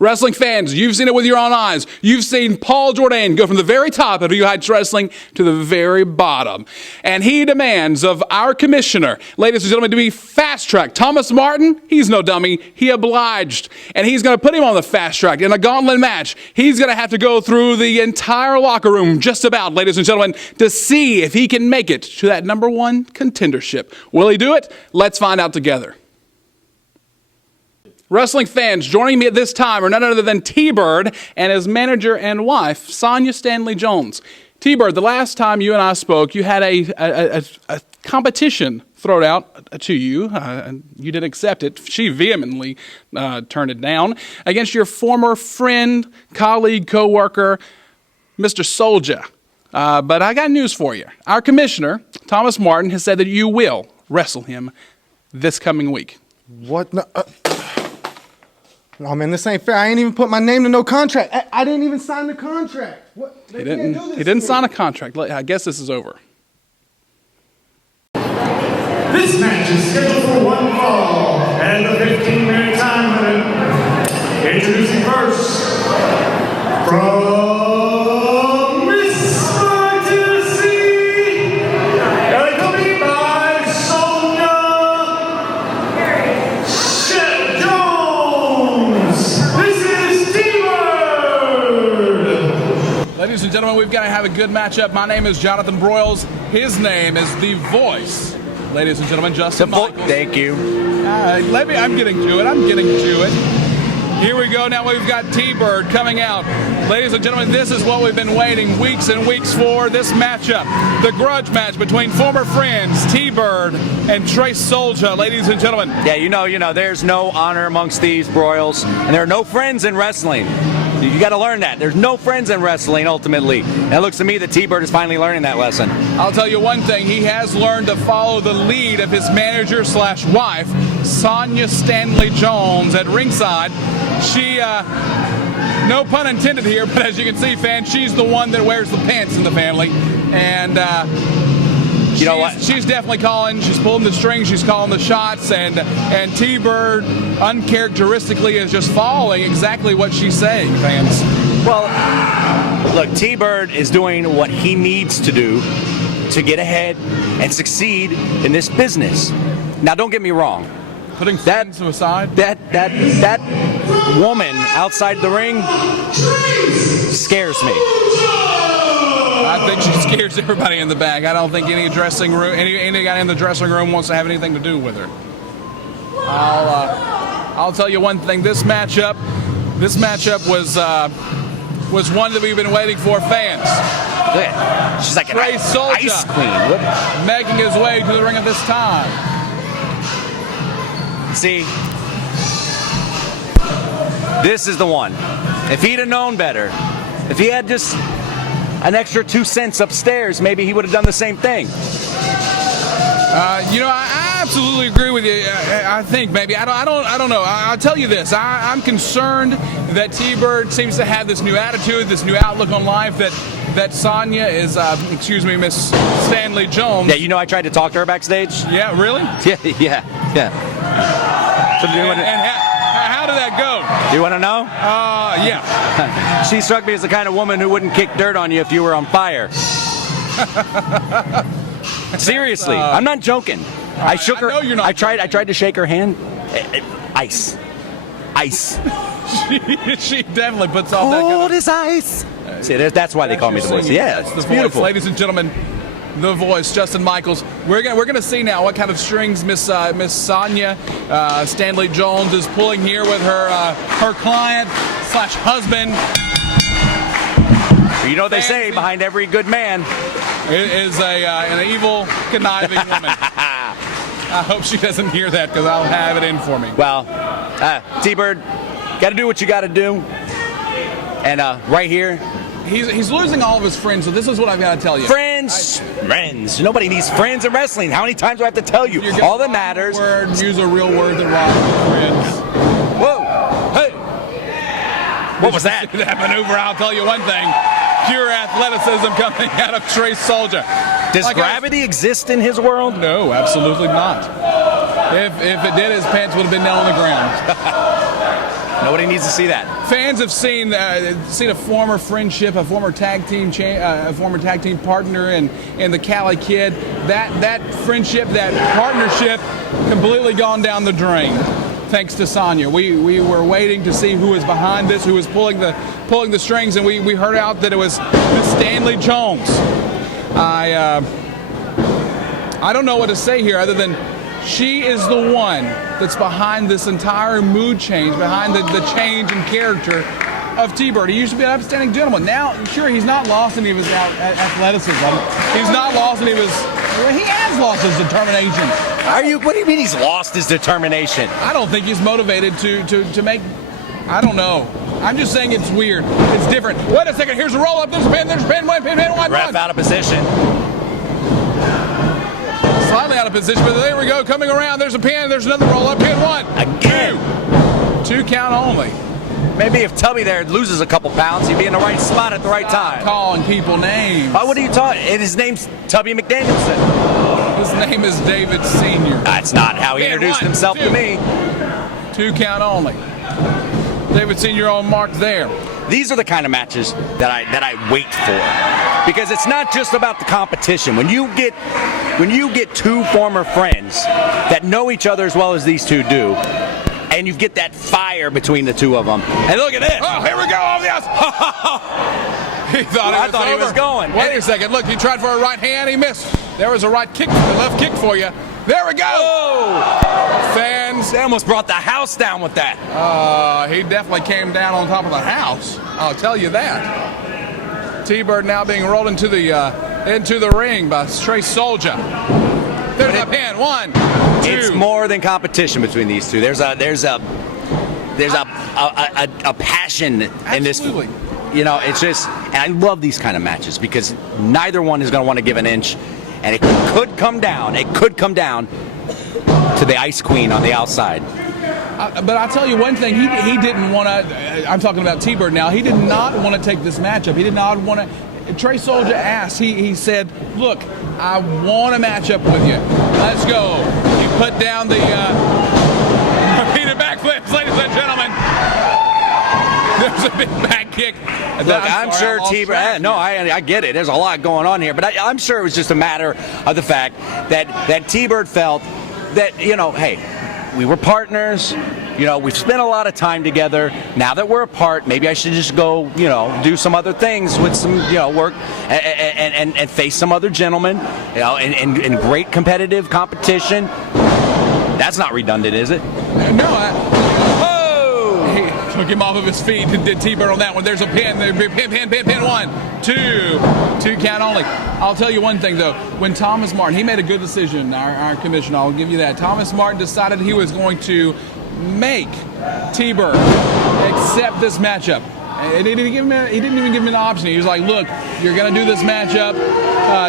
Wrestling fans, you've seen it with your own eyes. You've seen Paul Jordane go from the very top of New Heights Wrestling to the very bottom. And he demands of our commissioner, ladies and gentlemen, to be fast-tracked. Thomas Martin, he's no dummy. He obliged. And he's going to put him on the fast track in a gauntlet match. He's going to have to go through the entire locker room, just about, ladies and gentlemen, to see if he can make it to that #1 contendership. Will he do it? Let's find out together. Wrestling fans, joining me at this time are none other than T-Bird and his manager and wife, Sonia Stanley Jones. T-Bird, the last time you and I spoke, you had a competition thrown out to you. You didn't accept it. She vehemently turned it down against your former friend, colleague, co-worker, Mr. Soulja. But I got news for you. Our commissioner, Thomas Martin, has said that you will wrestle him this coming week. What? No, man, this ain't fair. I ain't even put my name to no contract. I didn't even sign the contract. What? He didn't sign a contract. I guess this is over. This match is scheduled for one fall and a 15-minute time limit. Introducing first, from Mississippi, Tennessee, accompanied by Sonia Jones. This is T-Bird. Ladies and gentlemen, we've got to have a good matchup. My name is Jonathan Broyles. His name is The Voice. Ladies and gentlemen, Justin Michaels. Thank you. I'm getting to it. Here we go. Now we've got T-Bird coming out. Ladies and gentlemen, this is what we've been waiting weeks and weeks for. This matchup, the grudge match between former friends T-Bird and Trace Soulja. Ladies and gentlemen. Yeah, you know, there's no honor amongst these Broyles, and there are no friends in wrestling. You got to learn that. There's no friends in wrestling, ultimately. And it looks to me that T-Bird is finally learning that lesson. I'll tell you one thing. He has learned to follow the lead of his manager/wife, Sonia Stanley Jones, at ringside. She, no pun intended here, but as you can see, fans, she's the one that wears the pants in the family. And you know what? She's definitely calling. She's pulling the strings. She's calling the shots. And T-Bird, uncharacteristically, is just following exactly what she's saying, fans. Well, look, T-Bird is doing what he needs to do to get ahead and succeed in this business. Now, don't get me wrong. Putting that aside, that woman outside the ring scares me. I think she scares everybody in the back. I don't think any guy in the dressing room wants to have anything to do with her. I'll tell you one thing. This matchup was one that we've been waiting for, fans. She's like an Trace Soulja, ice queen, making his way to the ring at this time. See, this is the one. If he'd have known better, if he had just an extra 2 cents upstairs, maybe he would have done the same thing. I absolutely agree with you. I think maybe I don't know. I'll tell you this. I'm concerned that T-Bird seems to have this new attitude, this new outlook on life that Sonia is. Miss Stanley Jones. Yeah, I tried to talk to her backstage. Yeah, really? Yeah. So how did that go? Do you want to know? Yeah. She struck me as the kind of woman who wouldn't kick dirt on you if you were on fire. Seriously, I'm not joking. I shook her. I know you're not. I tried to shake her hand. Ice. She definitely puts off that kind of. Cold as ice. See, that's why they call me the voice. Yeah, it's beautiful. Ladies and gentlemen, the voice, Justin Michaels. We're gonna see now what kind of strings Miss Sonia Stanley Jones is pulling here with her client/husband. You know what they say, behind every good man is an evil, conniving woman. I hope she doesn't hear that, because I'll have it in for me. Well, T-Bird, got to do what you got to do. And right here, he's losing all of his friends, so this is what I've got to tell you. Friends. Nobody needs friends in wrestling. How many times do I have to tell you? All that matters. Use a real word that rhymes with friends. Whoa! Hey! What was that? That maneuver, I'll tell you one thing. Pure athleticism coming out of Trace Soulja. Does gravity exist in his world? No, absolutely not. If it did, his pants would have been down on the ground. Nobody needs to see that. Fans have seen a former friendship, a former tag team partner in the Cali Kid. That friendship, that partnership, completely gone down the drain. Thanks to Sonia. We were waiting to see who was behind this, who was pulling the strings, and we heard out that it was Stanley Jones. I don't know what to say here other than she is the one that's behind this entire mood change, behind the change in character of T-Bird. He used to be an upstanding gentleman. Now, sure, he's not lost any of his athleticism. He's not lost any of his... He has lost his determination. What do you mean he's lost his determination? I don't think he's motivated to make... I don't know. I'm just saying it's weird. It's different. Wait a second. Here's a roll-up. There's a pin. One, pin, one. Ref out of position. Slightly out of position, but there we go. Coming around. There's a pin. There's another roll-up. Pin one. Again. Two count only. Maybe if Tubby there loses a couple pounds, he'd be in the right spot at the right time. Calling people names. What are you talking? His name's Tubby McDanielson. His name is David Sr. That's not how he introduced himself to me. Two count only. David Sr. on mark there. These are the kind of matches that I wait for, because it's not just about the competition. When you get two former friends that know each other as well as these two do, and you get that fire between the two of them. And look at this! Oh, here we go! Oh, yes! He thought he was going. Wait a second! Look, he tried for a right hand, he missed. There was a right kick, the left kick for you. There we go! Oh. Fans, they almost brought the house down with that. He definitely came down on top of the house. I'll tell you that. T-Bird now being rolled into the ring by Trey Soulja. There's a pin. One, two. It's more than competition between these two. There's a passion in this. Absolutely. You know, it's just, and I love these kind of matches because neither one is going to want to give an inch, and it could come down. It could come down to the Ice Queen on the outside. But I'll tell you one thing, he didn't want to, I'm talking about T-Bird now, he did not want to take this matchup. He did not want to, Trey Soulja asked, he said, look, I want to match up with you. Let's go. He put down the repeated backflips, ladies and gentlemen. There's a big back kick. Look, I'm sure T-Bird, no, I get it. There's a lot going on here, but I'm sure it was just a matter of the fact that T-Bird felt that, you know, hey, we were partners, you know, we've spent a lot of time together. Now that we're apart, maybe I should just go, you know, do some other things with some, you know, work and face some other gentlemen, you know, in great competitive competition. That's not redundant, is it? No, he took him off of his feet and did T-Bird on that one. There's a pin. Pin. One, two count only. I'll tell you one thing, though. When Thomas Martin, he made a good decision, our commissioner, I'll give you that. Thomas Martin decided he was going to make T-Bird accept this matchup. And he didn't even give him an option. He was like, look, you're going to do this matchup.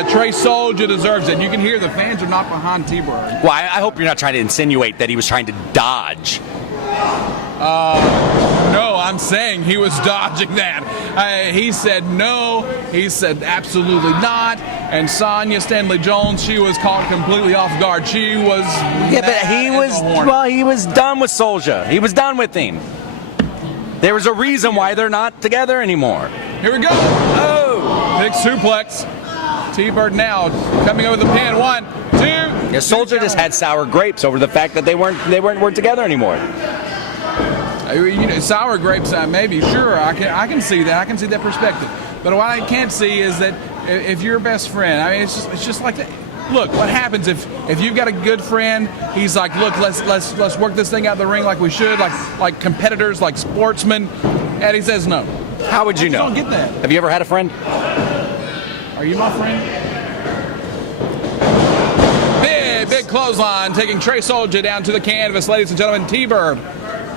Trey Soulja deserves it. You can hear the fans are not behind T-Bird. Well, I hope you're not trying to insinuate that he was trying to dodge. No, I'm saying he was dodging that. He said no. He said absolutely not. And Sonia Stanley Jones, she was caught completely off guard. She was he was done with Soulja. He was done with him. There was a reason why they're not together anymore. Here we go. Oh, big suplex. T-Bird now coming over the pin. One, two. Yeah, Soulja just had sour grapes over the fact that they weren't together anymore. You know, sour grapes, maybe, sure, I can see that. I can see that perspective. But what I can't see is that if you're a best friend, I mean, it's just like that. Look, what happens if you've got a good friend? He's like, look, let's work this thing out in the ring like we should, like competitors, like sportsmen. And he says no. How would you know? I don't get that. Have you ever had a friend? Are you my friend? Big clothesline, taking Trey Soulja down to the canvas, ladies and gentlemen. T-Bird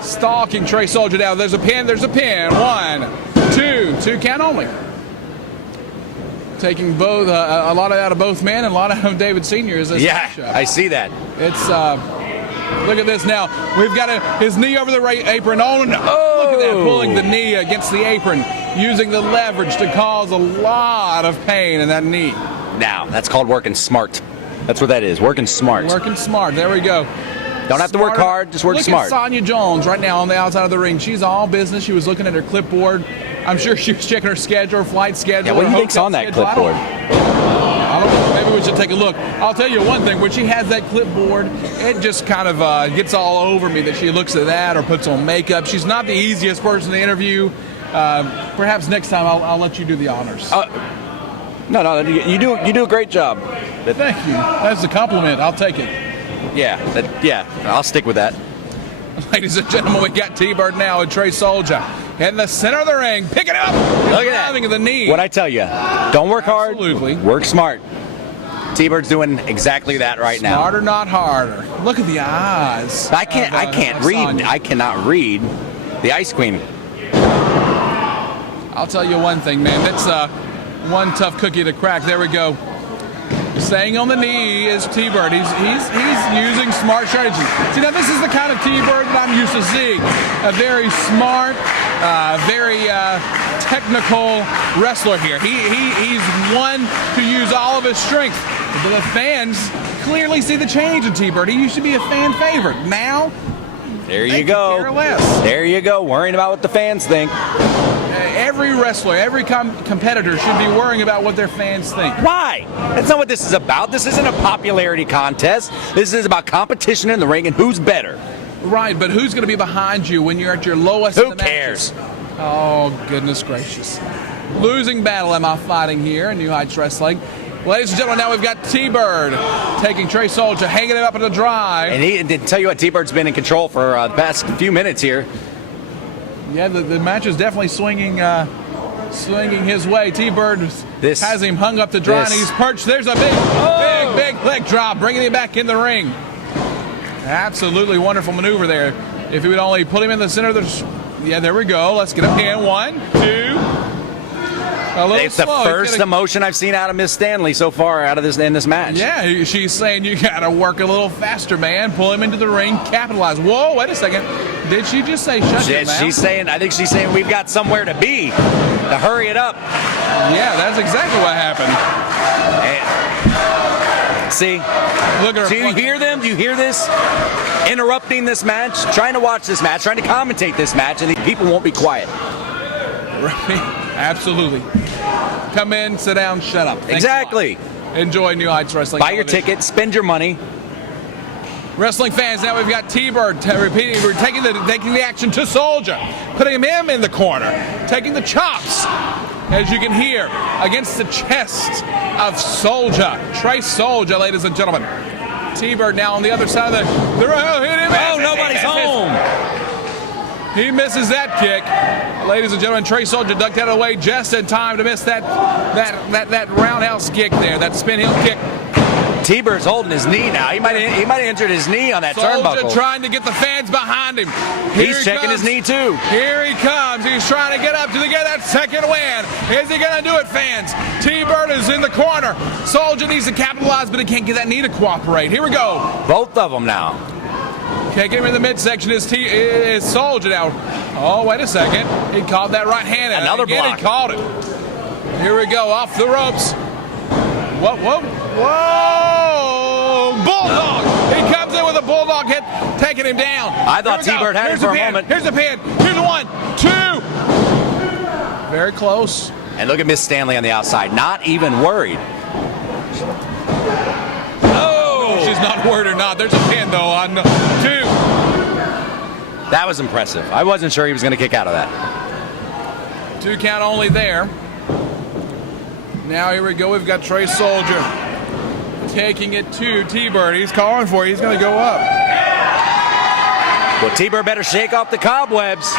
stalking Trey Soulja down. There's a pin. One, two count only. Taking both a lot out of both men and a lot out of David Sr. Yeah, I see that. It's look at this now. We've got his knee over the right apron. Oh no! Look at that, pulling the knee against the apron, using the leverage to cause a lot of pain in that knee. Now that's called working smart. That's what that is. Working smart. Working smart. There we go. Don't have to work hard, just work smart. Look at Sonia Jones right now on the outside of the ring. She's all business. She was looking at her clipboard. I'm sure she was checking her schedule, her flight schedule. Yeah, what do you think's on that clipboard? I don't know. Maybe we should take a look. I'll tell you one thing. When she has that clipboard, it just kind of gets all over me that she looks at that or puts on makeup. She's not the easiest person to interview. Perhaps next time I'll let you do the honors. No, you do a great job. Thank you. That's a compliment. I'll take it. Yeah, I'll stick with that. Ladies and gentlemen, we got T-Bird now and Trey Soulja in the center of the ring. Pick it up. Look at that. The knee. What I tell you, don't work hard. Absolutely. Work smart. T-Bird's doing exactly that right now. Smarter, not harder. Look at the eyes. I can't read. Sonya. I cannot read the Ice Queen. I'll tell you one thing, man. That's one tough cookie to crack. There we go. Staying on the knee is T-Bird. He's using smart strategy. See, now this is the kind of T-Bird that I'm used to seeing. A very smart, very technical wrestler here. He's one to use all of his strength. But the fans clearly see the change in T-Bird. He used to be a fan favorite. Now, there you go. Care less. There you go. Worrying about what the fans think. Every wrestler, every competitor should be worrying about what their fans think. Why? That's not what this is about. This isn't a popularity contest. This is about competition in the ring and who's better. Right, but who's going to be behind you when you're at your lowest? Who cares? Oh, goodness gracious. Losing battle am I fighting here in New Heights Wrestling. Ladies and gentlemen, now we've got T-Bird taking Trey Soulja, hanging him up in the drive. And he did tell you what, T-Bird's been in control for the past few minutes here. Yeah, the match is definitely swinging his way. T-Bird has him hung up to dry, and he's perched. There's a big leg drop, bringing him back in the ring. Absolutely wonderful maneuver there. If he would only put him in the center of the... Yeah, there we go. Let's get him in. 1, 2... It's the first emotion I've seen out of Miss Stanley so far in this match. Yeah, she's saying you got to work a little faster, man. Pull him into the ring, capitalize. Whoa, wait a second. Did she just say shut your mouth? I think she's saying we've got somewhere to be. To hurry it up. Yeah, that's exactly what happened. See? Look at her. Do you hear them? Do you hear this? Interrupting this match, trying to watch this match, trying to commentate this match, and the people won't be quiet. Right. Absolutely. Come in, sit down, shut up. Thanks exactly. Enjoy New Heights Wrestling. Buy your ticket, spend your money. Wrestling fans, now we've got T-Bird repeating. We're taking the action to Soulja, putting him in the corner, taking the chops, as you can hear, against the chest of Soulja. Trey Soulja, ladies and gentlemen. T-Bird now on the other side of the row. Hit him. Oh, nobody's home. He misses that kick. Ladies and gentlemen, Trey Soulja ducked out of the way just in time to miss that roundhouse kick there, that spin heel kick. T-Bird's holding his knee now. He might have injured his knee on that turnbuckle. Soulja trying to get the fans behind him. He's checking his knee too. Here he comes. He's trying to get up to get that second win. Is he going to do it, fans? T-Bird is in the corner. Soulja needs to capitalize, but he can't get that knee to cooperate. Here we go. Both of them now. Kicking him in the midsection is Soulja now. Oh, wait a second. He caught that right hand. Another block. He called it. Here we go, off the ropes. Whoa. Bulldog. He comes in with a bulldog hit, taking him down. I thought T-Bird had him for a moment. Here's the pin. Here's the 1, 2. Very close. And look at Miss Stanley on the outside, not even worried. She's not worried or not. There's a pin, though, on 2. That was impressive. I wasn't sure he was going to kick out of that. 2 count only there. Now here we go. We've got Trey Soulja taking it to T-Bird. He's calling for it. He's going to go up. Well, T-Bird better shake off the cobwebs.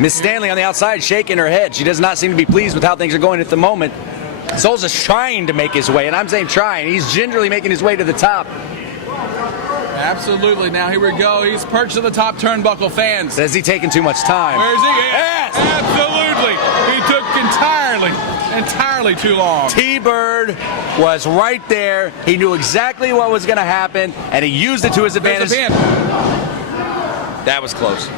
Miss Stanley on the outside shaking her head. She does not seem to be pleased with how things are going at the moment. Soulja's trying to make his way, and I'm saying trying. He's gingerly making his way to the top. Absolutely. Now here we go. He's perched to the top turnbuckle, fans. Is he taking too much time? Where is he? Yes! Absolutely. He took entirely too long. T-Bird was right there. He knew exactly what was going to happen, and he used it to his advantage. That was close.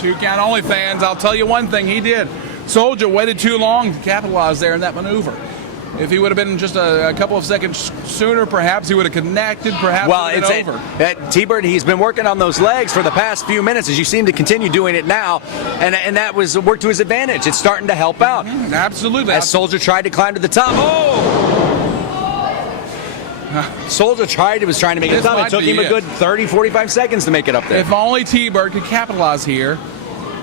2 count only, fans. I'll tell you one thing. He did. Soulja waited too long to capitalize there in that maneuver. If he would have been just a couple of seconds sooner, perhaps he would have connected. Perhaps Well, it would have been over. T-Bird, he's been working on those legs for the past few minutes, as you seem to continue doing it now, and that was worked to his advantage. It's starting to help out. Absolutely. As Soulja tried to climb to the top. Oh! Soulja was trying to make it This up. It might took be him a it. good 30, 45 seconds to make it up there. If only T-Bird could capitalize here,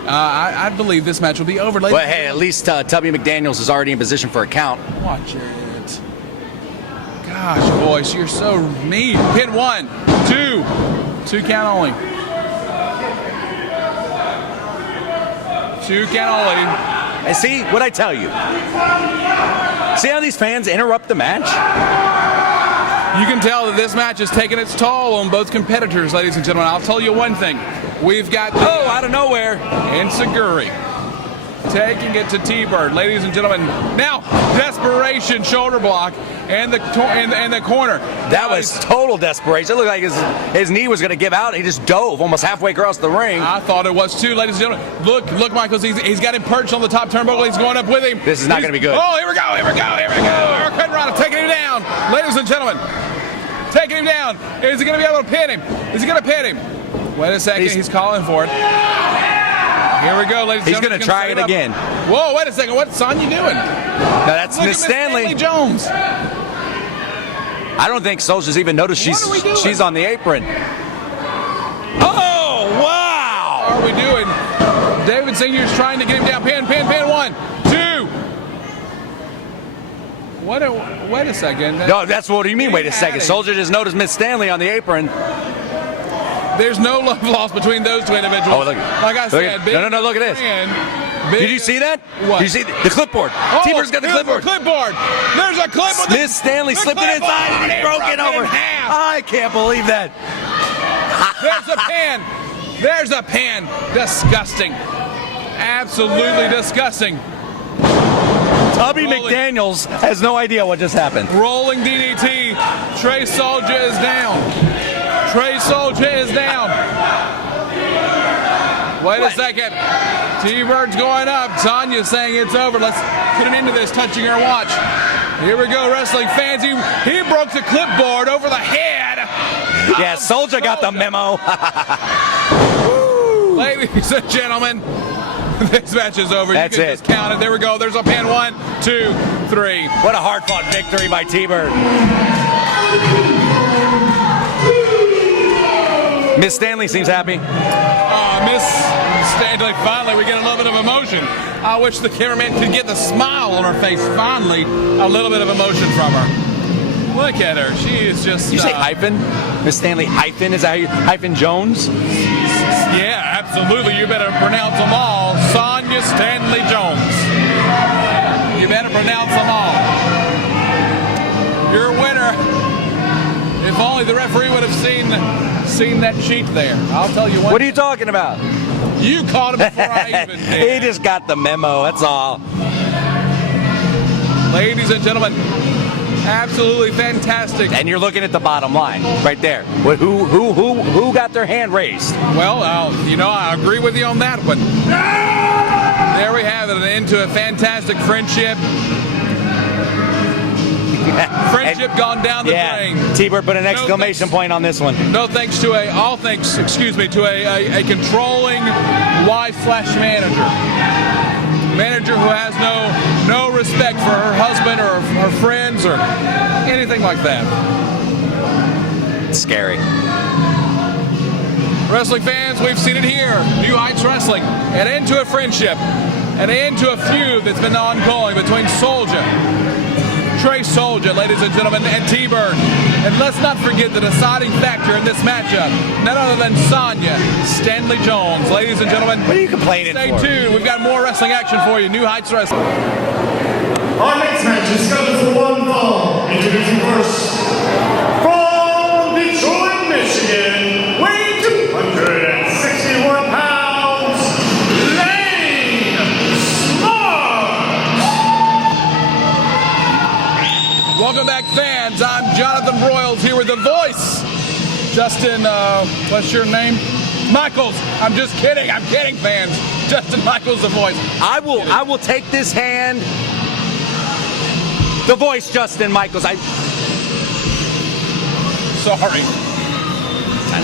I believe this match will be over. Well, hey, at least Tubby McDaniels is already in position for a count. Watch it. Gosh, boys, you're so mean. Pin 1, 2. 2 count only. 2 count only. And see what I tell you. See how these fans interrupt the match? You can tell that this match has taken its toll on both competitors, ladies and gentlemen. I'll tell you one thing. We've got out of nowhere. Inseguri taking it to T-Bird, ladies and gentlemen. Now, desperation shoulder block and the corner. That was total desperation. It looked like his knee was going to give out. He just dove almost halfway across the ring. I thought it was too, ladies and gentlemen. Look, Michaels. He's got him perched on the top turnbuckle. He's going up with him. This is not going to be good. Oh, here we go. Hurricane Rana taking him down, ladies and gentlemen. Taking him down. Is he going to be able to pin him? Is he going to pin him? Wait a second. He's calling for it. Here we go, ladies and gentlemen. He's going to try it again. Whoa, wait a second. What's Sonya doing? No, that's Miss Stanley. Jones. I don't think Soulja's even noticed she's on the apron. Oh, wow! What are we doing? David Senior's trying to get him down. Pin, 1, 2. Wait a second. No, that's what do you mean, wait a second? Soulja just noticed Miss Stanley on the apron. There's no love lost between those two individuals. Oh, look. Like I said, No, look at this. Did you see that? What? Did you see the clipboard? T-Bird's got the clipboard. There's a clipboard. Miss Stanley slipped it inside and he broke it over. I can't believe that. There's a pin. Disgusting. Absolutely disgusting. Tubby McDaniels has no idea what just happened. Rolling DDT. Soulja is down. Soulja is down. Wait a second. T-Bird's going up. Sonya's saying it's over. Let's put an end to this, touching her watch. Here we go, wrestling fans. He broke the clipboard over the head. Yeah, Soulja got the memo. Ladies and gentlemen, this match is over. That's you can it. Just count it. There we go. There's a pin. 1, 2, 3. What a hard-fought victory by T-Bird. Miss Stanley seems happy. Miss Stanley, finally we get a little bit of emotion. I wish the cameraman could get the smile on her face. Finally, a little bit of emotion from her. Look at her. She is just... Did you say hyphen? Miss Stanley hyphen? Is that how you... Hyphen Jones? Yeah, absolutely. You better pronounce them all. Sonia Stanley Jones. You better pronounce them all. Your winner. If only the referee would have seen that sheet there. I'll tell you what. What are you talking about? You caught him before I even did. He just got the memo, that's all. Ladies and gentlemen, absolutely fantastic. And you're looking at the bottom line, right there. Who got their hand raised? Well, I agree with you on that one. There we have it, an end to a fantastic friendship. Friendship gone down the drain. T-Bird put an exclamation point on this one. No thanks to a controlling wife/manager. Manager who has no respect for her husband or her friends or anything like that. It's scary. Wrestling fans, we've seen it here. New Heights Wrestling. An end to a friendship. An end to a feud that's been ongoing between Soulja, ladies and gentlemen, and T-Bird. And let's not forget the deciding factor in this matchup, none other than Sonia Stanley Jones. Ladies and gentlemen, what are you complaining stay for? tuned. We've got more wrestling action for you. New Heights Wrestling. Our next match is scheduled for one fall. Introducing first, from Detroit, Michigan, weighing 261 pounds, Lane Smart. Welcome back, fans. I'm Jonathan Broyles here with the voice, Justin, what's your name? Michaels. I'm just kidding. I'm kidding, fans. Justin Michaels, the voice. I will take this hand the voice, Justin Michaels. Sorry.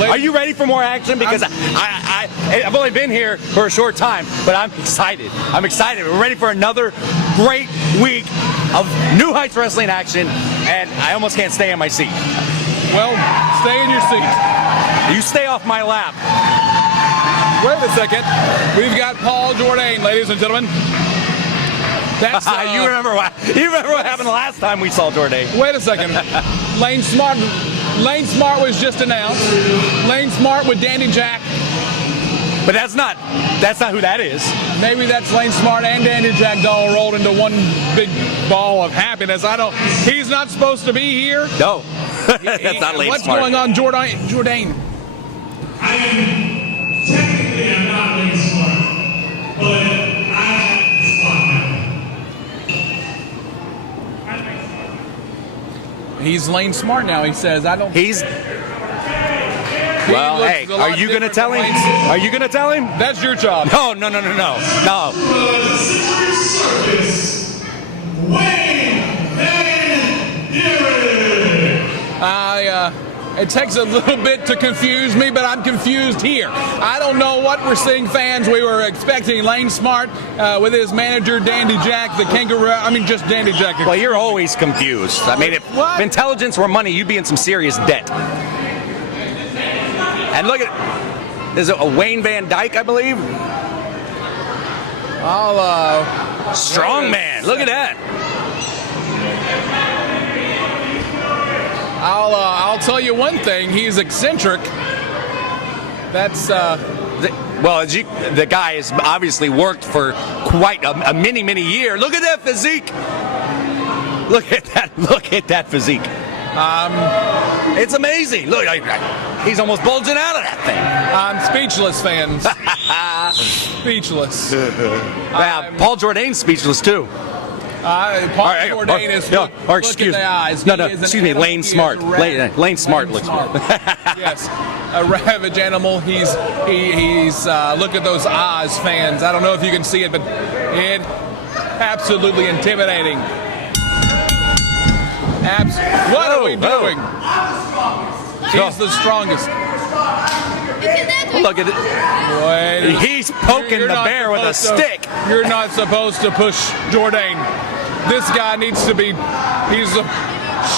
Are you ready for more action? Because I've only been here for a short time, but I'm excited. I'm excited. We're ready for another great week of New Heights Wrestling action, and I almost can't stay in my seat. Well, stay in your seat. You stay off my lap. Wait a second. We've got Paul Jordane, ladies and gentlemen. That's you remember what happened the last time we saw Jordane? Wait a second. Lane Smart was just announced. Lane Smart with Dandy Jack. But that's not who that is. Maybe that's Lane Smart and Dandy Jack all rolled into one big ball of happiness. He's not supposed to be here. No. That's not Lane What's Smart. going on, Jordane? Technically, I'm not Lane Smart, but I have this spot now. He's Lane Smart now, he says. Well, hey, are you going to tell him? Are you going to tell him? That's your job. No. Circus, Wayne Van Buren. It takes a little bit to confuse me, but I'm confused here. I don't know what we're seeing, fans. We were expecting Lane Smart with his manager, Dandy Jack, the kangaroo. Just Dandy Jack. Well, you're always confused. I mean, if intelligence were money, you'd be in some serious debt. And look at, there's a Wayne Van Dyke, I believe. Strong man. Look at that. I'll tell you one thing. He's eccentric. That's the guy has obviously worked for quite a many year. Look at that physique. Look at that physique. It's amazing. Look, he's almost bulging out of that thing. I'm speechless, fans. Speechless. Paul Jordane's speechless too. Paul Jordane is. Look at the eyes. Excuse me, Lane Smart. Lane Smart looks. Yes, a ravage animal. He's look at those eyes, fans. I don't know if you can see it, but it absolutely intimidating. What are we doing? He's the strongest. Look at it. He's poking the bear with a stick. You're not supposed to push Jordane. This guy needs to be. He's the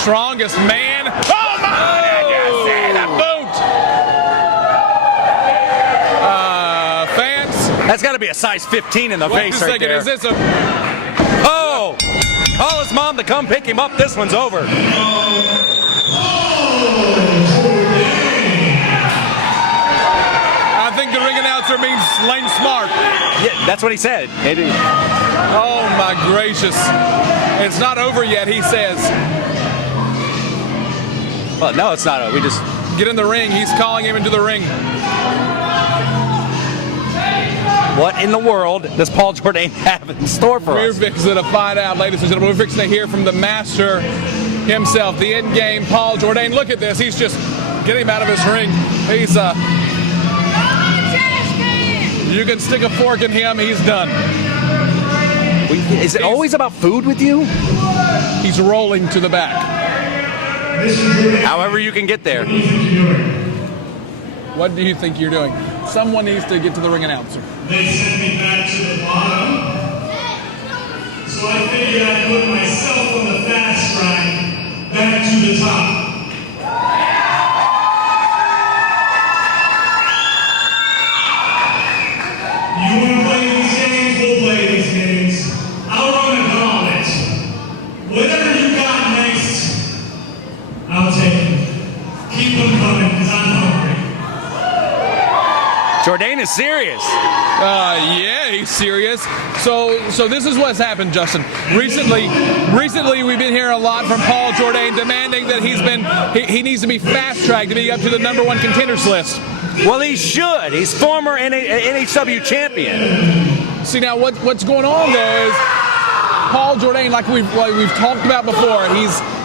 strongest man. Oh my! Did you see the boot? Fans. That's got to be a size 15 in the face right there. Is this a? Oh! Call his mom to come pick him up. This one's over. I think the ring announcer means Lane Smart. Yeah, that's what he said. Oh my gracious. It's not over yet, he says. Well, no, it's not over. We just get in the ring. He's calling him into the ring. What in the world does Paul Jordane have in store for us? We're fixing to find out, ladies and gentlemen. We're fixing to hear from the master himself, the in-game Paul Jordane. Look at this. He's just getting him out of his ring. He's you can stick a fork in him, he's done. Is it always about food with you? He's rolling to the back. However you can get there. What do you think you're doing? Someone needs to get to the ring announcer. They sent me back to the bottom. So I figured I'd put myself on the fast track back to the top. You want to play these games? We'll play these games. I'll run a gauntlet. Whatever you got next, I'll take it. Keep them coming, because I'm hungry. Jordane is serious. Yeah, he's serious. So this is what's happened, Justin. Recently we've been hearing a lot from Paul Jordane demanding that he needs to be fast-tracked to be up to the #1 contenders list. Well, he should. He's former NHW champion. See, now what's going on though is Paul Jordane, like we've talked about before,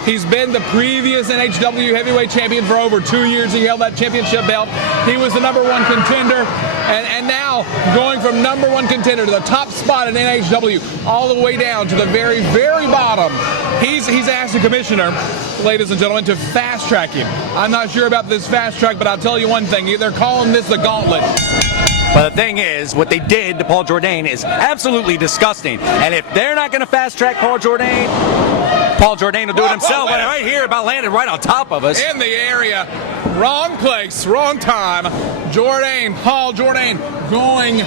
he's been the previous NHW heavyweight champion for over 2 years. He held that championship belt. He was the #1 contender, and now going from #1 contender to the top spot in NHW all the way down to the very, very bottom. He's asked the commissioner, ladies and gentlemen, to fast track him. I'm not sure about this fast track, but I'll tell you one thing. They're calling this the gauntlet. But the thing is, what they did to Paul Jordane is absolutely disgusting. And if they're not going to fast track Paul Jordane will do it himself. But right here, about landed right on top of us. In the area. Wrong place, wrong time. Paul Jordane going.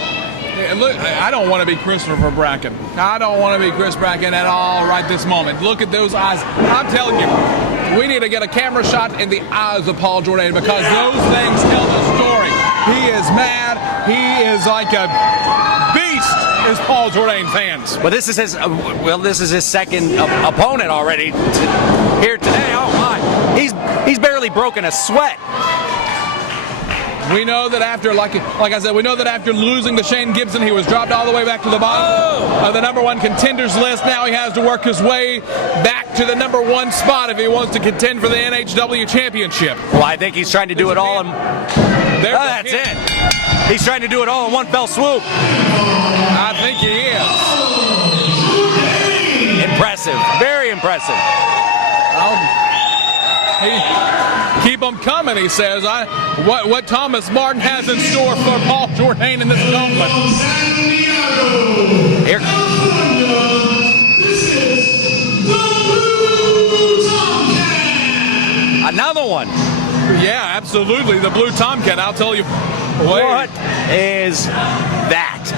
Look, I don't want to be Christopher Bracken. I don't want to be Chris Bracken at all right this moment. Look at those eyes. I'm telling you, we need to get a camera shot in the eyes of Paul Jordane because those things tell the story. He is mad. He is like a beast, as Paul Jordane fans. But this is his second opponent already here today. Oh my, he's barely broken a sweat. We know that after, like I said, we know that after losing to Shane Gibson, he was dropped all the way back to the bottom of the #1 contenders list. Now he has to work his way back to the #1 spot if he wants to contend for the NHW championship. Well, I think he's trying to do it all. That's it. He's trying to do it all in one fell swoop. I think he is. Impressive. Very impressive. Keep them coming, he says. What Thomas Martin has in store for Paul Jordane in this gauntlet. Here. This is the Blue Tomcat. Another one. Yeah, absolutely. The Blue Tomcat. I'll tell you. What is that?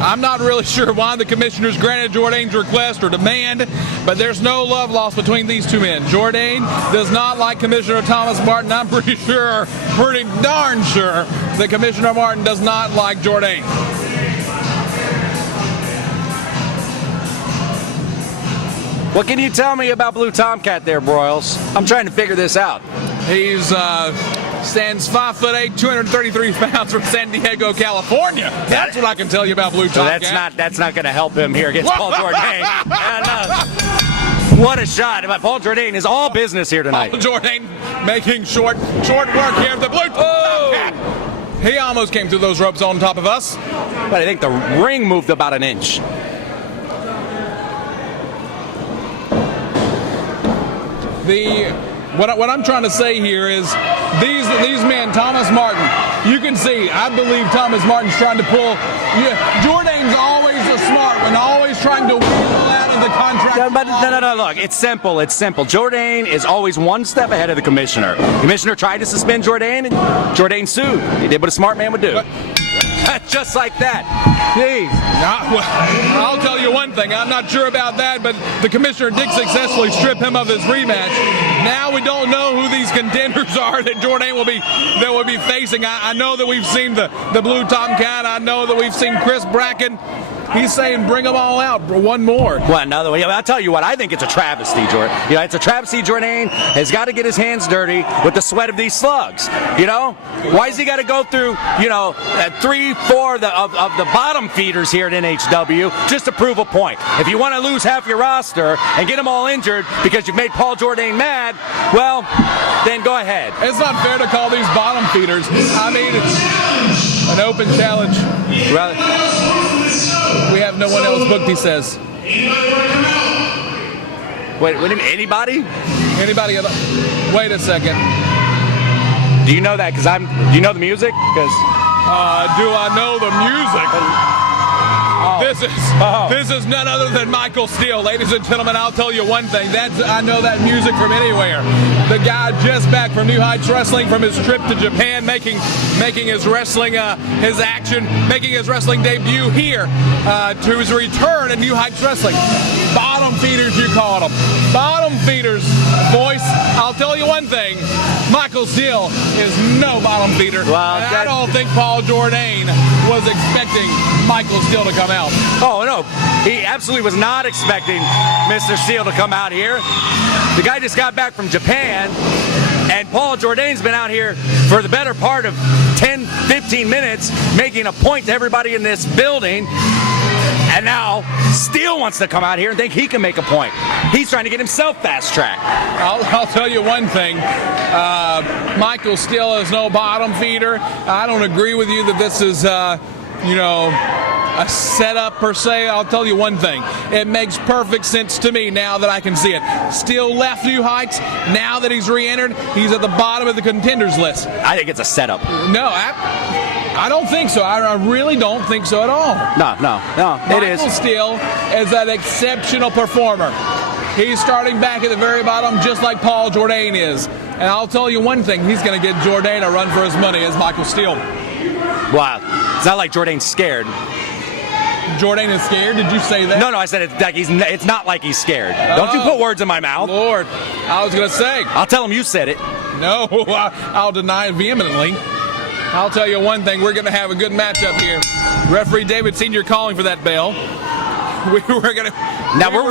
I'm not really sure why the commissioners granted Jordane's request or demand, but there's no love lost between these two men. Jordane does not like Commissioner Thomas Martin. I'm pretty darn sure that Commissioner Martin does not like Jordane. What can you tell me about Blue Tomcat there, Broyles? I'm trying to figure this out. He's stands 5'8", 233 pounds from San Diego, California. That's what I can tell you about Blue Tomcat. That's not going to help him here against Paul Jordane. What a shot! Paul Jordane is all business here tonight. Paul Jordane making short work here of the Blue Tomcat. He almost came through those ropes on top of us. But I think the ring moved about an inch. What I'm trying to say here is these men, Thomas Martin, you can see, I believe Thomas Martin's trying to pull. Jordane's always a smart one, always trying to wiggle out of the contract. Yeah, but no, look, it's simple. Jordane is always one step ahead of the commissioner. The commissioner tried to suspend Jordane, and Jordane sued. He did what a smart man would do. Just like that. Jeez. I'll tell you one thing. I'm not sure about that, but the commissioner did successfully strip him of his rematch. Now we don't know who these contenders are that Jordane will be facing. I know that we've seen the Blue Tomcat. I know that we've seen Chris Bracken. He's saying bring them all out for one more. Well, another one. I'll tell you what, I think it's a travesty, Jordan. It's a travesty. Jordane has got to get his hands dirty with the sweat of these slugs. Why has he got to go through, 3-4 of the bottom feeders here at NHW just to prove a point? If you want to lose half your roster and get them all injured because you've made Paul Jordane mad, well, then go ahead. It's not fair to call these bottom feeders. I mean, it's an open challenge. Well, we have no one else booked, he says. Wait, anybody? Anybody? Wait a second. Do you know that? Do you know the music? Because do I know the music? This is none other than Michael Steele. Ladies and gentlemen, I'll tell you one thing. I know that music from anywhere. The guy just back from New Heights Wrestling from his trip to Japan, making his wrestling making his wrestling debut here to his return at New Heights Wrestling. Bottom feeders, you called them. Bottom feeders, voice. I'll tell you one thing. Michael Steele is no bottom feeder. Well, and I don't think Paul Jordane was expecting Michael Steele to come out. Oh, no. He absolutely was not expecting Mr. Steele to come out here. The guy just got back from Japan, and Paul Jordane's been out here for the better part of 10, 15 minutes, making a point to everybody in this building. And now Steele wants to come out here and think he can make a point. He's trying to get himself fast-tracked. I'll tell you one thing. Michael Steele is no bottom feeder. I don't agree with you that this is, a setup per se. I'll tell you one thing. It makes perfect sense to me now that I can see it. Steele left New Heights. Now that he's re-entered, he's at the bottom of the contenders list. I think it's a setup. No, I don't think so. I really don't think so at all. No, it is. Michael Steele is an exceptional performer. He's starting back at the very bottom just like Paul Jordane is. And I'll tell you one thing, he's going to get Jordane a run for his money as Michael Steele. Wow. It's not like Jordane's scared. Jordane is scared? Did you say that? No, I said it's not like he's scared. Don't you put words in my mouth. Lord, I was going to say. I'll tell him you said it. No, I'll deny it vehemently. I'll tell you one thing, we're going to have a good matchup here. Referee David Sr. calling for that bell. We're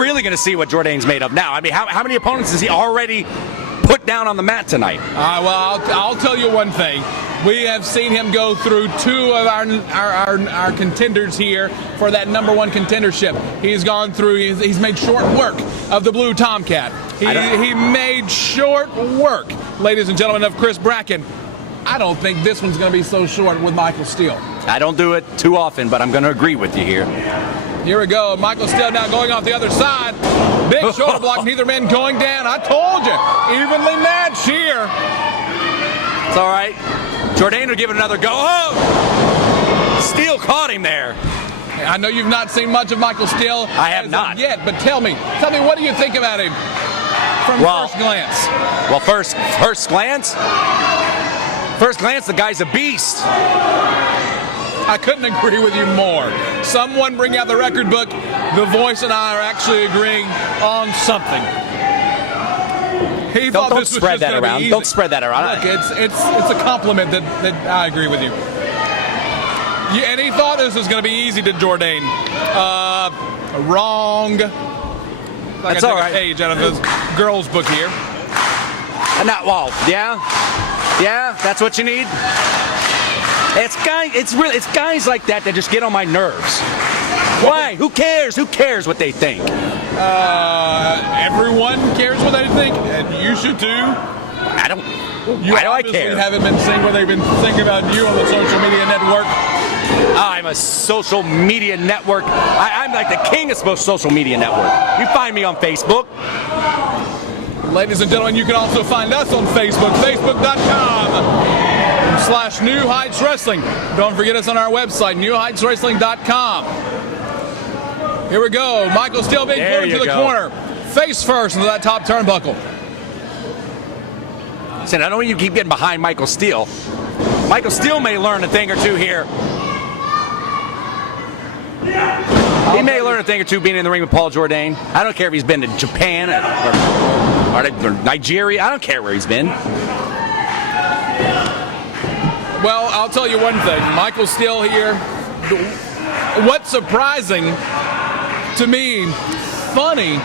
really going to see what Jordane's made of now. I mean, how many opponents has he already put down on the mat tonight? Well, I'll tell you one thing. We have seen him go through two of our contenders here for that number one contendership. He's gone through, he's made short work of the Blue Tomcat. He made short work, ladies and gentlemen, of Chris Bracken. I don't think this one's going to be so short with Michael Steele. I don't do it too often, but I'm going to agree with you here. Here we go. Michael Steele now going off the other side. Big shoulder block, neither man going down. I told you, evenly matched here. It's all right. Jordane will give it another go. Oh! Steele caught him there. I know you've not seen much of Michael Steele. I have not yet, but tell me, what do you think about him from first glance? Well, first glance, the guy's a beast. I couldn't agree with you more. Someone bring out the record book. The voice and I are actually agreeing on something. He thought this was just going to be easy. Don't spread that around. Look, it's a compliment that I agree with you. And he thought this was going to be easy to Jordane. Wrong. That's all right. A page out of his girls' book here. Yeah, that's what you need. It's guys like that just get on my nerves. Why? Who cares? Who cares what they think? Everyone cares what they think, and you should too. Why do I care? You haven't been seeing what they've been thinking about you on the social media network. I'm a social media network. I'm like the king of social media network. You find me on Facebook. Ladies and gentlemen, you can also find us on Facebook, facebook.com/New Heights Wrestling. Don't forget us on our website, newheightswrestling.com. Here we go. Michael Steele being put into the corner. Face first into that top turnbuckle. Listen, I know you keep getting behind Michael Steele. Michael Steele may learn a thing or two here. He may learn a thing or two being in the ring with Paul Jordane. I don't care if he's been to Japan or Nigeria. I don't care where he's been. Well, I'll tell you one thing. Michael Steele here. What's surprising to me, funny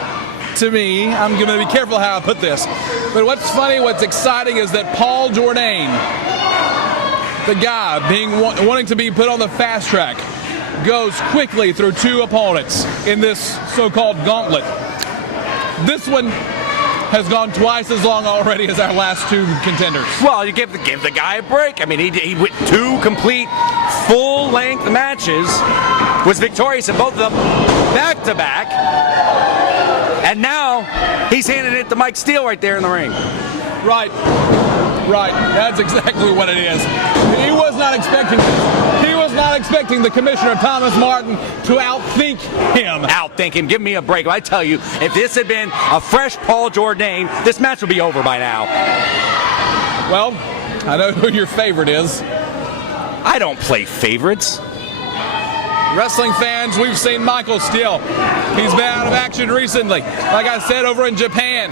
to me, I'm going to be careful how I put this, but what's funny, what's exciting is that Paul Jordane, the guy wanting to be put on the fast track, goes quickly through two opponents in this so-called gauntlet. This one has gone twice as long already as our last two contenders. Well, you give the guy a break. I mean, he went two complete full-length matches, was victorious in both of them back-to-back, and now he's handing it to Mike Steele right there in the ring. Right. That's exactly what it is. He was not expecting this. He was not expecting the Commissioner Thomas Martin to outthink him. Outthink him. Give me a break. I tell you, if this had been a fresh Paul Jordane, this match would be over by now. Well, I know who your favorite is. I don't play favorites. Wrestling fans, we've seen Michael Steele. He's been out of action recently. Like I said, over in Japan.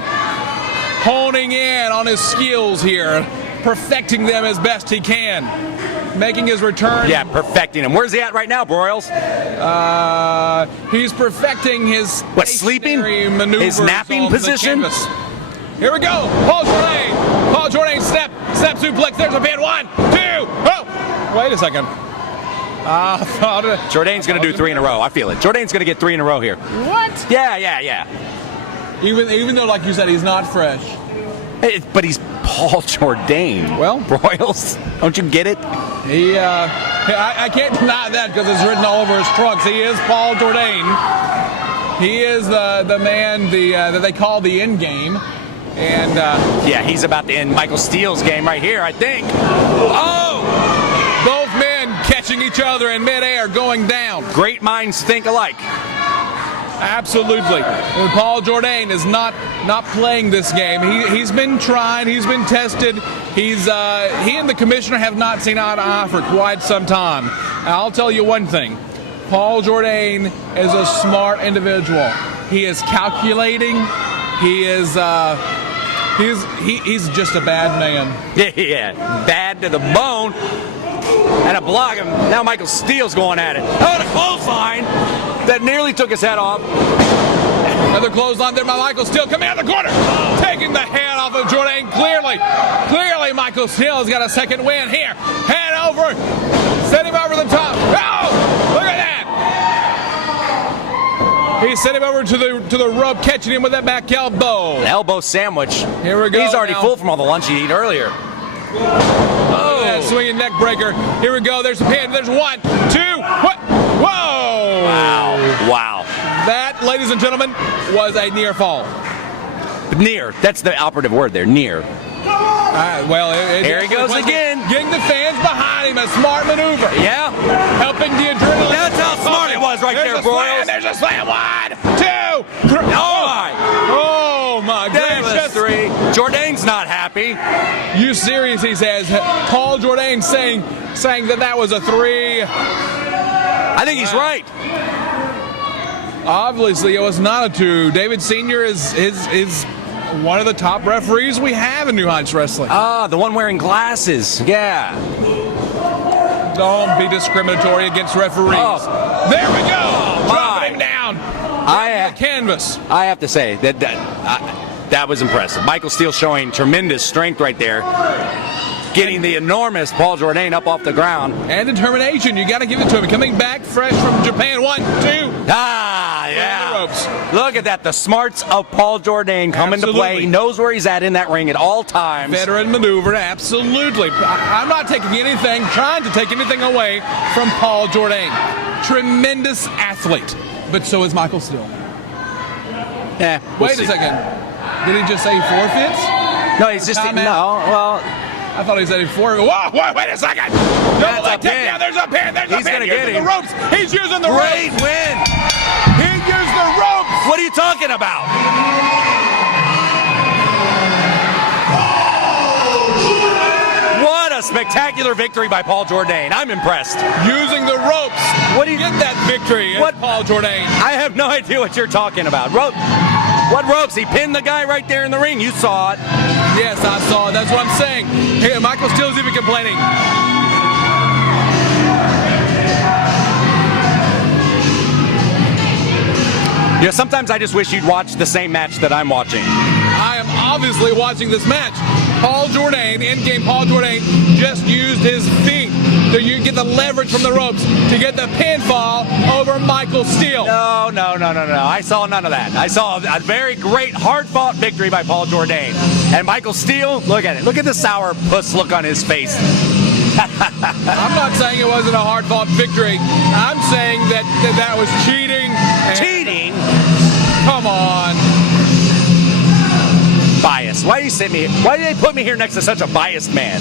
Honing in on his skills here, perfecting them as best he can, making his return. Yeah, perfecting them. Where's he at right now, Broyles? He's perfecting his sleeping? maneuvers, his napping position? Here we go. Paul Jordane, step suplex. There's a pin. 1, 2. Oh, wait a second. Jordane's going to do 3 in a row. I feel it. Jordane's going to get 3 in a row here. What? Yeah. Even though, like you said, he's not fresh. But he's Paul Jordane. Well, Royals, don't you get it? I can't deny that because it's written all over his trunks. He is Paul Jordane. He is the man that they call the end game. And yeah, he's about to end Michael Steele's game right here, I think. Oh! Both men catching each other in midair, going down. Great minds think alike. Absolutely. And Paul Jordane is not playing this game. He's been tried. He's been tested. He and the commissioner have not seen eye to eye for quite some time. I'll tell you one thing. Paul Jordane is a smart individual. He is calculating. He is he's just a bad man. Yeah, bad to the bone. And a block him. Now Michael Steele's going at it. Oh, the clothesline that nearly took his head off. Another clothesline there by Michael Steele coming out of the corner, taking the head off of Jordane. Clearly, Michael Steele has got a second win here. Head over, send him over the top. Oh, look at that! He sent him over to the rope, catching him with that back elbow. An elbow sandwich. Here we go. He's already now. full from all the lunch he ate earlier. Oh, that swinging neck breaker. Here we go. There's a pin. There's 1, 2. What? Whoa! Wow. That, ladies and gentlemen, was a near fall. Near. That's the operative word there. Near. Here he goes again. Getting the fans behind him. A smart maneuver. Yeah. Helping the adrenaline. That's how smart it was right there, Royals. There's a slam. 1, 2, 3. Oh my goodness. 3. Jordane's not happy. You serious? He says. Paul Jordane saying that was a 3. I think he's right. Obviously, it was not a 2. David Sr. is one of the top referees we have in New Heights Wrestling. The one wearing glasses. Yeah. Don't be discriminatory against referees. Oh. There we go. Dropping him down. The canvas. I have to say that was impressive. Michael Steele showing tremendous strength right there. Getting the enormous Paul Jordane up off the ground. And determination. You got to give it to him. Coming back fresh from Japan. 1, 2. Yeah. The ropes. Look at that. The smarts of Paul Jordane come into play. He knows where he's at in that ring at all times. Veteran maneuver. Absolutely. I'm not trying to take anything away from Paul Jordane. Tremendous athlete. But so is Michael Steele. Yeah. Wait a second. Did he just say forfeits? No, he's just well. I thought he said he forfeit. Whoa, wait a second. Double leg takedown. There's a pin. He's going to get him. The ropes. He's using the ropes. Great win. He used the ropes. What are you talking about? What a spectacular victory by Paul Jordane. I'm impressed. Using the ropes. What do you get that victory? What Paul Jordane? I have no idea what you're talking about. What ropes? He pinned the guy right there in the ring. You saw it. Yes, I saw it. That's what I'm saying. Here, Michael Steele's even complaining. You know, sometimes I just wish you'd watch the same match that I'm watching. I am obviously watching this match. Paul Jordane, in-game Paul Jordane, just used his feet to get the leverage from the ropes to get the pinfall over Michael Steele. No. I saw none of that. I saw a very great, hard-fought victory by Paul Jordane. And Michael Steele, look at it. Look at the sour puss look on his face. I'm not saying it wasn't a hard-fought victory. I'm saying that was cheating. Cheating? Come on. Bias. Why do they put me here next to such a biased man?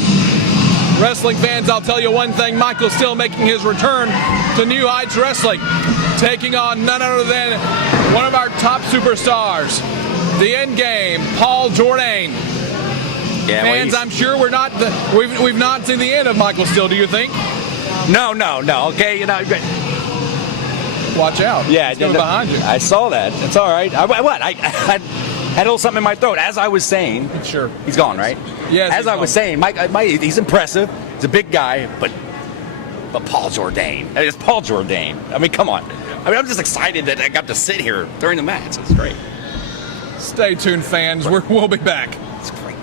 Wrestling fans, I'll tell you one thing. Michael Steele making his return to New Heights Wrestling, taking on none other than one of our top superstars, the end game, Paul Jordane. Yeah, fans, I'm sure we've not seen the end of Michael Steele. Do you think? No. Okay, watch out. Yeah, it's coming behind you. I saw that. It's all right. I had a little something in my throat. As I was saying, sure, he's gone, right? Yes. As I was saying, Mike, he's impressive. He's a big guy, but Paul Jordane. It's Paul Jordane. I mean, come on. I'm just excited that I got to sit here during the match. It's great. Stay tuned, fans. We'll be back. It's great.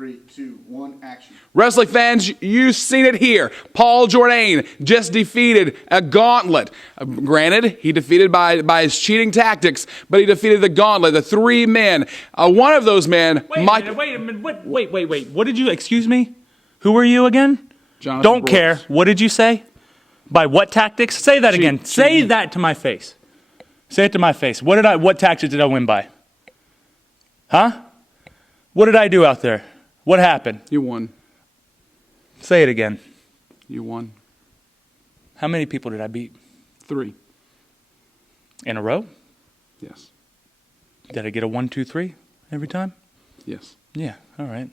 3, 2, 1, action. Wrestling fans, you've seen it here. Paul Jordane just defeated a gauntlet. Granted, he defeated by his cheating tactics, but he defeated the gauntlet, the 3 men. One of those men, Wait a minute. Wait. What did you, excuse me? Who were you again? Jonathan Don't Brooks. care. What did you say? By what tactics? Say that again. Say cheating. that to my face. Say it to my face. What tactics did I win by? Huh? What did I do out there? What happened? You won. Say it again. You won. How many people did I beat? 3. In a row? Yes. Did I get a 1, 2, 3 every time? Yes. Yeah, all right.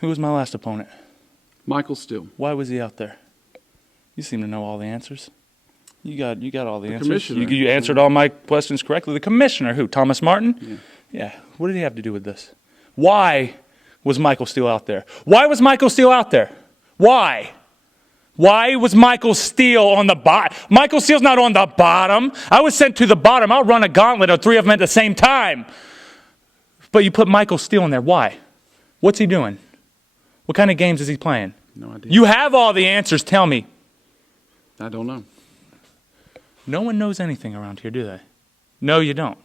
Who was my last opponent? Michael Steele. Why was he out there? You seem to know all the answers. You got all the answers. commissioner. You answered all my questions correctly. The commissioner, who? Thomas Martin? Yeah. What did he have to do with this? Why was Michael Steele out there? Why was Michael Steele out there? Why? Why was Michael Steele on the bottom? Michael Steele's not on the bottom. I was sent to the bottom. I'll run a gauntlet of 3 of them at the same time. But you put Michael Steele in there. Why? What's he doing? What kind of games is he playing? No idea. You have all the answers. Tell me. I don't know. No one knows anything around here, do they? No, you don't.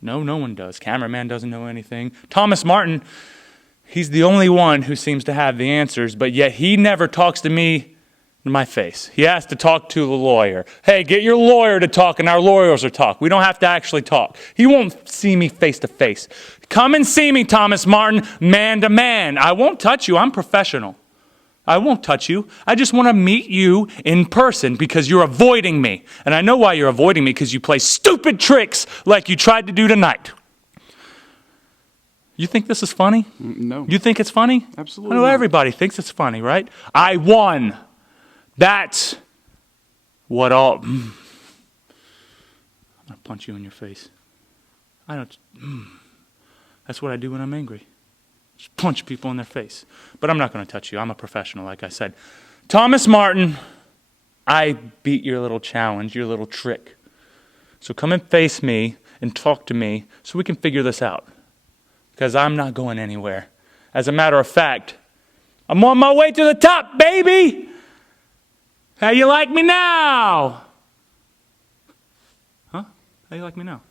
No one does. Cameraman doesn't know anything. Thomas Martin, he's the only one who seems to have the answers, but yet he never talks to me in my face. He has to talk to the lawyer. Hey, get your lawyer to talk, and our lawyers will talk. We don't have to actually talk. He won't see me face to face. Come and see me, Thomas Martin, man to man. I won't touch you. I'm professional. I won't touch you. I just want to meet you in person because you're avoiding me. And I know why you're avoiding me, because you play stupid tricks like you tried to do tonight. You think this is funny? No. You think it's funny? Absolutely I know not. everybody thinks it's funny, right? I won. That's what all... I'm going to punch you in your face. I don't... That's what I do when I'm angry. Just punch people in their face. But I'm not going to touch you. I'm a professional, like I said. Thomas Martin, I beat your little challenge, your little trick. So come and face me and talk to me so we can figure this out. Because I'm not going anywhere. As a matter of fact, I'm on my way to the top, baby! How you like me now? Huh? How you like me now?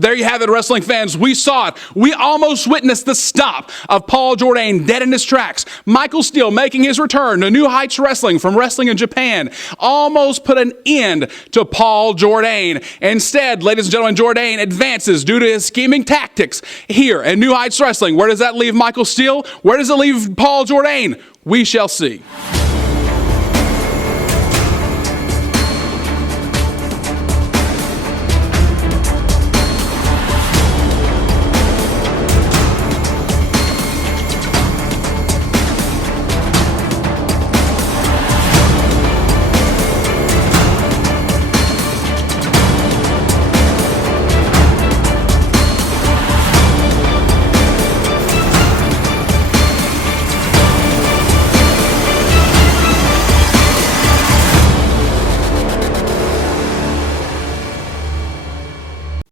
There you have it, wrestling fans. We saw it. We almost witnessed the stop of Paul Jordane dead in his tracks. Michael Steele making his return to New Heights Wrestling from wrestling in Japan almost put an end to Paul Jordane. Instead, ladies and gentlemen, Jordane advances due to his scheming tactics here at New Heights Wrestling. Where does that leave Michael Steele? Where does it leave Paul Jordane? We shall see.